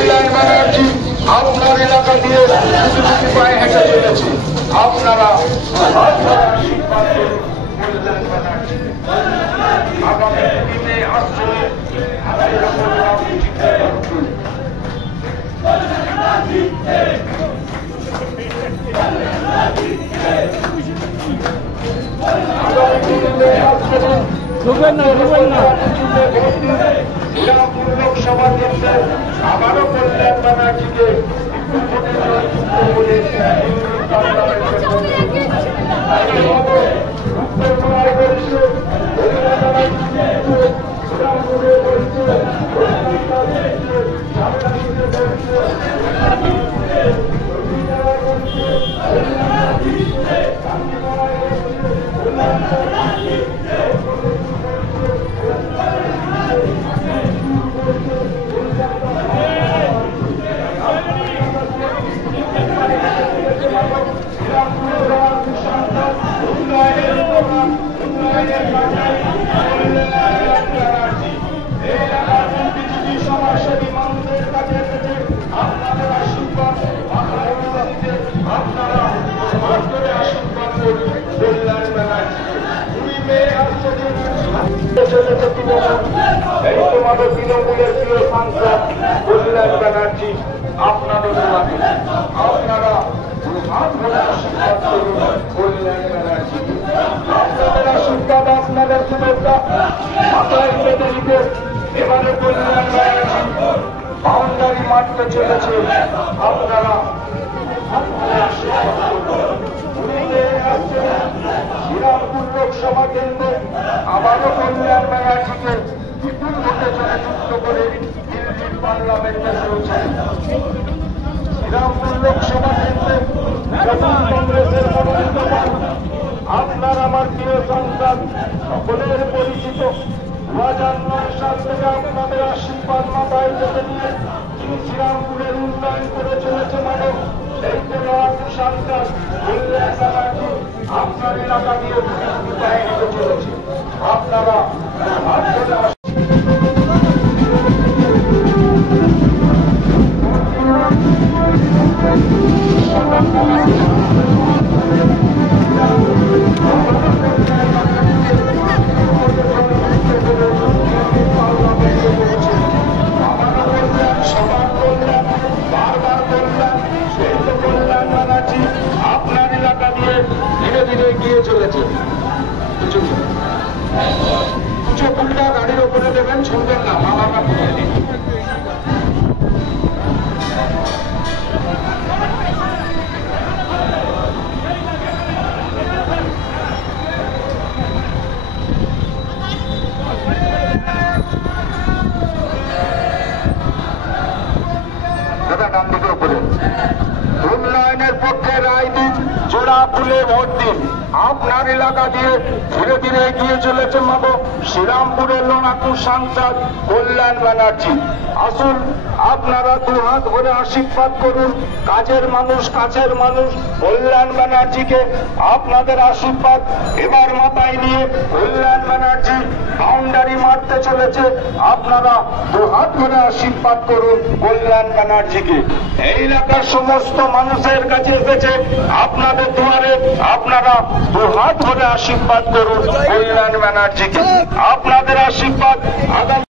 কল্যাণ ব্যানার্জি আপনার এলাকা দিয়ে পায়ে হেঁটে চলেছে। আপনারা আগামী দিনে আসছে লোকসভা কেন্দ্রে আবারও কল্যাণ ব্যানার্জিকে তোমাদের তৃণমূলের প্রিয় সাংসদ কল্যাণ ব্যানার্জি আপনাদের আপনারা কল্যাণ ব্যানার্জি আপনাদের আশীর্বাদ আপনাদের শুভেচ্ছা মাথায় পেতে দিতে এবারে কল্যাণ ব্যানার্জি বাউন্ডারি মারতে চলেছে। আপনারা শ্রীরামপুর লোকসভা কেন্দ্রে আবারও কল্যাণ ব্যানার্জিকে বিপুল ভোটে জয়যুক্ত করে দিল্লির পার্লামেন্টে পৌঁছায়। শ্রীরামপুর লোকসভা কেন্দ্রে কংগ্রেসের মনোনীত আপনার আমার প্রিয় সংসদ সকলের পরিচিত 2009 সাল থেকে আপনাদের আশীর্বাদ মাথায় পেতে নিয়ে শ্রীরামপুরের উন্নয়ন করে চলেছে মানব সেই সংসদ কল্যাণ ব্যানার্জি আপনার এলাকা দিয়ে পায়ে হেঁটে চলেছে। আপনারা আপনার এলাকা দিয়ে ধীরে ধীরে এগিয়ে চলেছে। কিছু ফুলটা গাড়ির ওপরে দেবেন, ছুটবেন না, মামাটা ফুটে দিন। দাদা ডান দিকে উপরে উন্নয়নের পক্ষে রায় দিন, জোড়া ফুলে ভোট দিন। আপনার এলাকা দিয়ে ধীরে ধীরে এগিয়ে চলেছে মাগো শ্রীরামপুরের লড়াকু সাংসদ কল্যাণ ব্যানার্জি। আসুন আপনারা দুহাত ভরে আশীর্বাদ করুন। কাজের মানুষ কাছের মানুষ কল্যাণ ব্যানার্জিকে আপনাদের আশীর্বাদ এবার মাথায় নিয়ে কল্যাণ ব্যানার্জি বাউন্ডারি মারতে চলেছে। আপনারা দুহাত ভরে আশীর্বাদ করুন কল্যাণ ব্যানার্জিকে। এই এলাকার সমস্ত মানুষের কাছে এসেছে আপনাদের দুয়ারে, আপনারা দুহাত ভরে আশীর্বাদ করুন কল্যাণ ব্যানার্জিকে। আপনাদের আশীর্বাদ আগামী